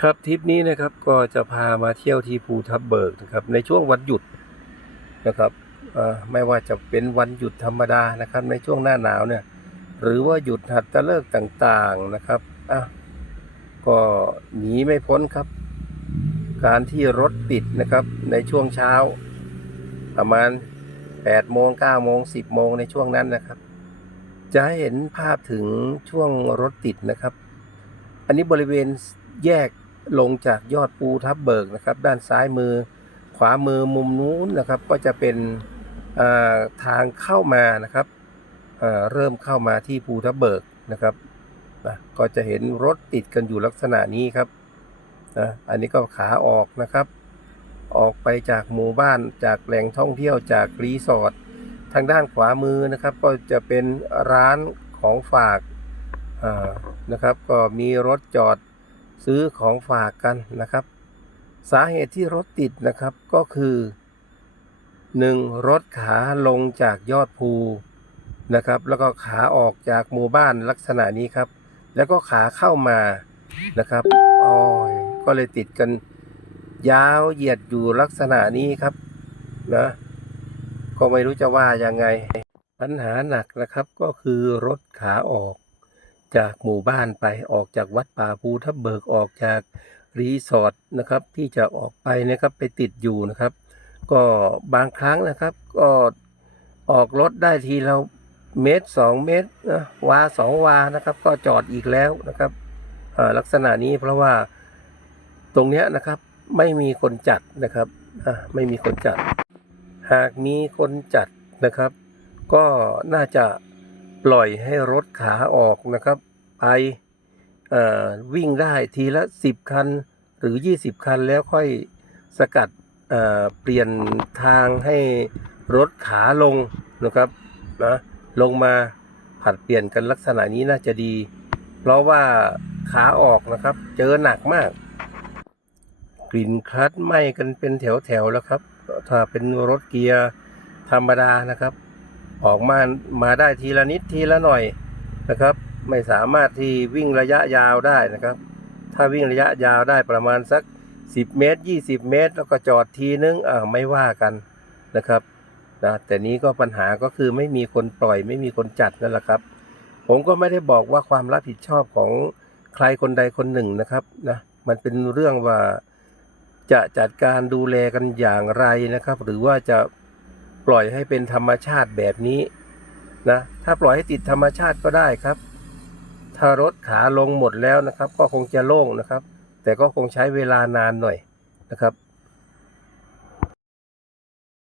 ครับทริปนี้นะครับก็จะพามาเที่ยวที่ภูทับเบิกนะครับในช่วงวันหยุดนะครับไม่ว่าจะเป็นวันหยุดธรรมดานะครับ ในช่วงหน้าหนาวเนี่ยหรือว่าหยุดหัตถฤกษ์ต่างๆนะครับอะก็หนีไม่พ้นครับ การที่รถติดนะครับในช่วงเช้า ประมาณ8โมง9โมง10โมงในช่วงนั้นนะครับ จะให้เห็นภาพถึงช่วงรถติดนะครับ อันนี้บริเวณแยก ลงจากยอดภูทับเบิกนะครับ ด้านซ้ายมือ ขวามือมุมนู้นนะครับ ก็จะเป็นทางเข้ามานะครับอ่าเริ่มเข้ามาที่ภูทับเบิกนะครับนะก็จะเห็นรถติดกันอยู่ลักษณะนี้ครับนะอันนี้ก็ขาออกนะครับ ออกไปจากหมู่บ้านจากแหล่งท่องเที่ยวจากรีสอร์ททางด้านขวามือนะครับ ก็จะเป็นร้านของฝากนะครับ ก็มีรถจอด ซื้อของฝากกันนะครับ สาเหตุที่รถติดนะครับก็คือ 1. รถขาลงจากยอดภูนะครับ แล้วก็ขาออกจากหมู่บ้านลักษณะนี้ครับ แล้วก็ขาเข้ามานะครับอ้อยก็เลยติดกันยาวเหยียดอยู่ลักษณะนี้ครับนะก็ไม่รู้จะว่ายังไง ปัญหาหนักนะครับก็คือรถขาออก จากหมู่บ้านไปออกจากวัดป่าภูทับเบิกออกจากรีสอร์ทนะครับ ที่จะออกไปนะครับไปติดอยู่นะครับ ก็บางครั้งนะครับ ก็ออกรถได้ทีเราเมตรสองเมตรนะวาสองวานะครับ ก็จอดอีกแล้วนะครับลักษณะนี้เพราะว่าตรงเนี้ยนะครับไม่มีคนจัดนะครับไม่มีคนจัด หากมีคนจัดนะครับ ก็น่าจะ ปล่อยให้รถขาออกนะครับ ไปวิ่งได้ทีละ 10 คันหรือ 20 คันแล้วค่อยสกัดเเปลี่ยนทางให้รถขาลงนะครับนะลงมาผัดเปลี่ยนกันลักษณะนี้น่าจะดี เพราะว่าขาออกนะครับ เจอหนักมาก กลิ่นคลัดไหม้กันเป็นแถวๆแล้วครับ ถ้าเป็นรถเกียร์ธรรมดานะครับ ออกมามาได้ทีละนิดทีละหน่อยนะครับ ไม่สามารถที่วิ่งระยะยาวได้นะครับ ถ้าวิ่งระยะยาวได้ประมาณสัก 10 เมตร 20 เมตร แล้วก็จอดทีนึงอ่าไม่ว่ากันนะครับนะแต่นี้ก็ปัญหาก็คือไม่มีคนปล่อยไม่มีคนจัดนั่นแหละครับ ผมก็ไม่ได้บอกว่าความรับผิดชอบของใครคนใดคนหนึ่งนะครับนะมันเป็นเรื่องว่าจะจัดการดูแลกันอย่างไรนะครับ หรือว่าจะ ปล่อยให้เป็นธรรมชาติแบบนี้นะถ้าปล่อยให้ติดธรรมชาติก็ได้ครับ ถ้ารถขาลงหมดแล้วนะครับ ก็คงจะโล่งนะครับ แต่ก็คงใช้เวลานานหน่อยนะครับ